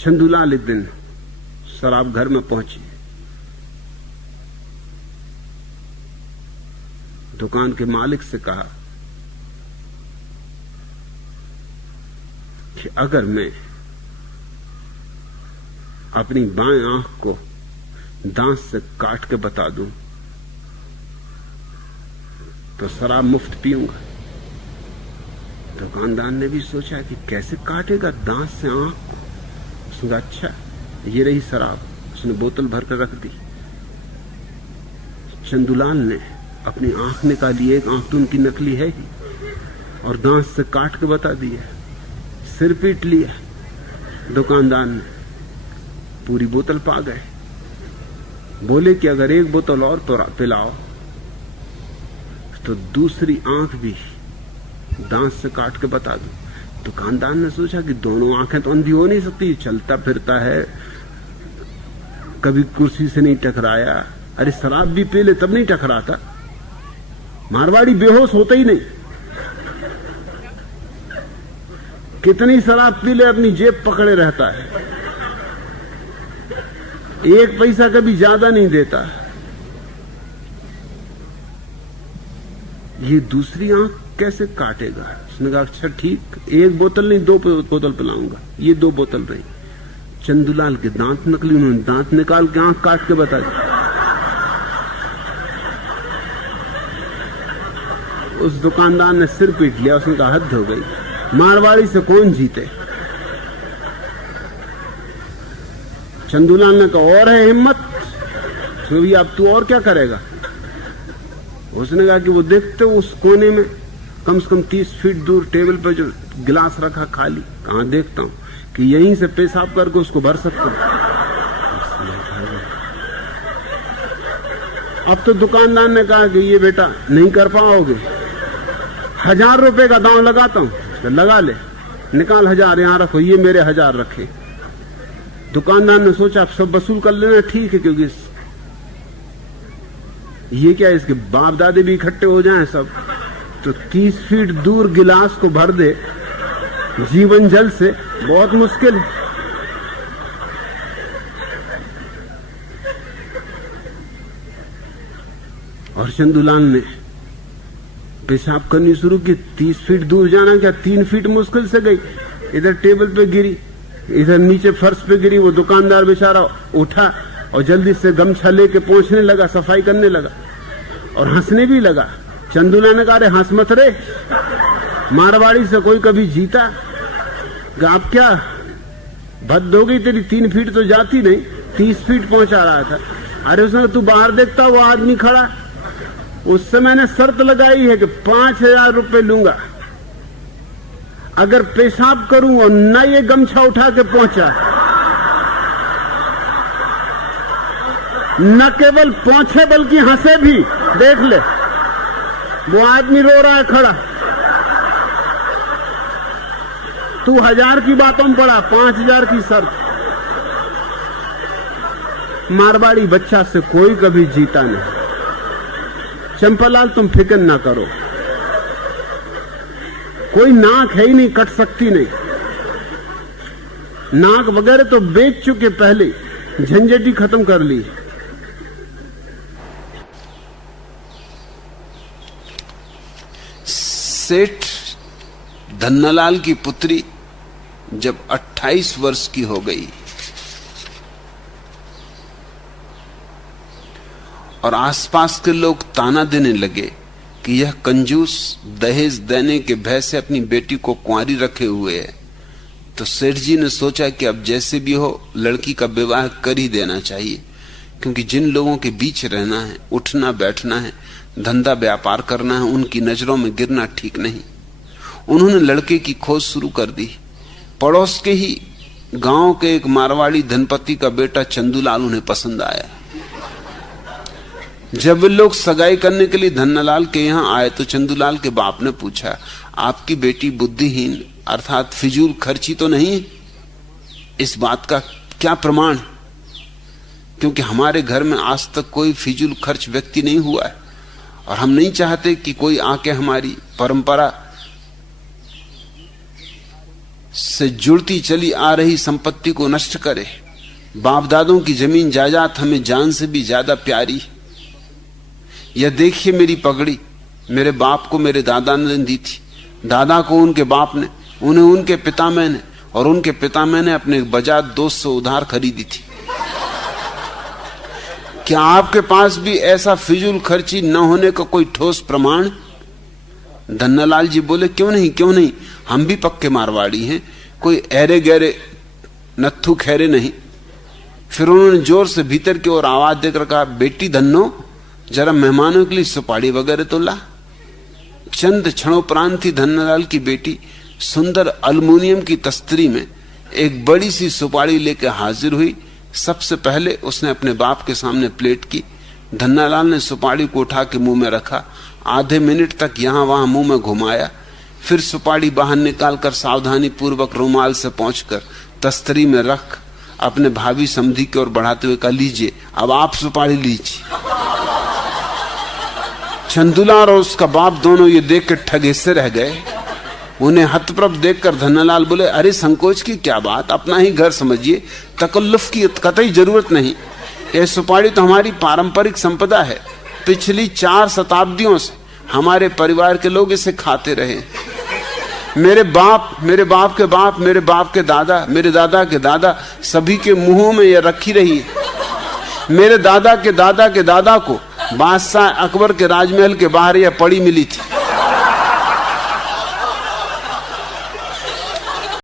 चंदूलाल एक दिन शराब घर में पहुंची। दुकान के मालिक से कहा कि अगर मैं अपनी बाएं आंख को दांत से काट के बता दूं तो शराब मुफ्त पीऊंगा। दुकानदार ने भी सोचा कि कैसे काटेगा दांत से आंख को। उसने कहा अच्छा ये रही शराब। उसने बोतल भर कर रख दी। चंदूलाल ने अपनी आंख निकाली, एक आंख तो उनकी नकली है ही, और दांत से काट के बता दिया। सिर पीट लिया। दुकानदार ने पूरी बोतल पा गए। बोले कि अगर एक बोतल और पिलाओ तो दूसरी आंख भी दांत से काट के बता दो। दुकानदार ने सोचा कि दोनों आंखें तो अंधी हो नहीं सकती, चलता फिरता है, कभी कुर्सी से नहीं टकराया। अरे शराब भी पी ले तब नहीं टकराता। मारवाड़ी बेहोश होता ही नहीं। कितनी शराब पी ले अपनी जेब पकड़े रहता है, एक पैसा कभी ज्यादा नहीं देता। ये दूसरी आंख कैसे काटेगा? उसने कहा अच्छा ठीक, एक बोतल नहीं 2 बोतल पिलाऊंगा। ये 2 बोतल रही। चंदूलाल के दांत नकली, उन्होंने दांत निकाल के आंख काट के बता दी। उस दुकानदार ने सिर पीट लिया। उसने कहा हद हो गई, मारवाड़ी से कौन जीते। चंदूलाल ने कहा और है हिम्मत? तो भी अब तू और क्या करेगा? उसने कहा कि वो देखते उस कोने में कम से कम 30 फीट दूर टेबल पर जो गिलास रखा खाली, कहां देखता हूं कि यहीं से पेशाब करके उसको भर सकता हूं। अब तो दुकानदार ने कहा कि ये बेटा नहीं कर पाओगे, 1000 रुपए का दांव लगाता हूं। तो लगा ले, निकाल 1000 यहां रखो, ये मेरे 1000 रखे। दुकानदार ने सोचा अब सब वसूल कर लेना ठीक है, क्योंकि ये क्या इसके बाप दादे भी इकट्ठे हो जाएं सब, तो 30 फीट दूर गिलास को भर दे जीवन जल से, बहुत मुश्किल है। और चंदूलाल ने पेशाब करनी शुरू की। 30 फीट दूर जाना क्या, 3 फीट मुश्किल से गई। इधर टेबल पे गिरी, इधर नीचे फर्श पे गिरी। वो दुकानदार बेचारा उठा और जल्दी से गमछा लेके पहुंचने लगा, सफाई करने लगा और हंसने भी लगा। चंदूलाल ने कहा अरे हंस मत रे, मारवाड़ी से कोई कभी जीता? आप क्या भद्द हो गई तेरी, 3 फीट तो जाती नहीं, 30 फीट पहुंचा रहा था। अरे उसने तू बाहर देखता वो आदमी खड़ा, उससे मैंने शर्त लगाई है कि 5000 रुपए लूंगा अगर पेशाब करूं और न ये गमछा उठा के पहुंचा। न केवल पहुंचे बल्कि हंसे भी, देख ले वो आदमी रो रहा है खड़ा। तू 1000 की बातों में पड़ा, 5000 की शर्त। मारवाड़ी बच्चा से कोई कभी जीता नहीं। चंपालाल तुम फिक्र ना करो, कोई नाक है ही नहीं, कट सकती नहीं। नाक वगैरह तो बेच चुके पहले, झंझट ही खत्म कर ली। सेठ धन्नालाल की पुत्री जब 28 वर्ष की हो गई और आसपास के लोग ताना देने लगे कि यह कंजूस दहेज देने के भय से अपनी बेटी को कुंवारी रखे हुए है, तो सेठ जी ने सोचा कि अब जैसे भी हो लड़की का विवाह कर ही देना चाहिए, क्योंकि जिन लोगों के बीच रहना है, उठना बैठना है, धंधा व्यापार करना है, उनकी नजरों में गिरना ठीक नहीं। उन्होंने लड़के की खोज शुरू कर दी। पड़ोस के ही गांव के एक मारवाड़ी धनपति का बेटा चंदूलाल उन्हें पसंद आया। जब वे लोग सगाई करने के लिए धन्नालाल के यहां आए तो चंदूलाल के बाप ने पूछा, आपकी बेटी बुद्धिहीन अर्थात फिजूल खर्ची तो नहीं है? इस बात का क्या प्रमाण? क्योंकि हमारे घर में आज तक कोई फिजूल खर्च व्यक्ति नहीं हुआ है और हम नहीं चाहते कि कोई आके हमारी परंपरा से जुड़ती चली आ रही संपत्ति को नष्ट करे। बाप दादों की जमीन जायदाद हमें जान से भी ज्यादा प्यारी। यह देखिए मेरी पगड़ी मेरे बाप को मेरे दादा ने दी थी, दादा को उनके बाप ने, उन्हें उनके पितामह ने, और उनके पितामह ने अपने बजाज दोस्त से उधार खरीदी थी। क्या आपके पास भी ऐसा फिजूल खर्ची न होने का कोई ठोस प्रमाण? धन्नालाल जी बोले, क्यों नहीं, क्यों नहीं, हम भी पक्के मारवाड़ी हैं, कोई ऐरे गहरे नत्थु खैरे नहीं। फिर उन्होंने जोर से भीतर की ओर आवाज देकर कहा, बेटी धन्नो, जरा मेहमानों के लिए सुपाड़ी वगैरह तो ला। चंद क्षणोपरांत ही धन्नालाल की बेटी सुंदर अल्युमिनियम की तस्तरी में एक बड़ी सी सुपाड़ी लेकर हाजिर हुई। सबसे पहले उसने अपने बाप के सामने प्लेट की। धन्नालाल ने सुपाड़ी को उठा के मुंह में रखा, आधे मिनट तक यहां वहां मुंह में घुमाया, फिर सुपाड़ी बाहर निकालकर सावधानी पूर्वक रुमाल से पहुंचकर तस्तरी में रख अपने भाभी समधी की ओर बढ़ाते हुए कहा, लीजिए अब आप सुपाड़ी लीजिए। चंदुलाल और उसका बाप दोनों ये देख के ठगे से रह गए। उन्हें हतप्रभ देखकर धन्नालाल बोले, अरे संकोच की क्या बात, अपना ही घर समझिए, तकल्लुफ की कतई जरूरत नहीं। यह सुपाड़ी तो हमारी पारंपरिक संपदा है, पिछली 4 शताब्दियों से हमारे परिवार के लोग इसे खाते रहे। मेरे बाप, मेरे बाप के बाप, मेरे बाप के दादा, मेरे दादा के दादा, सभी के मुंहों में यह रखी रही है। मेरे दादा के दादा के दादा को बादशाह अकबर के राजमहल के बाहर यह पड़ी मिली थी।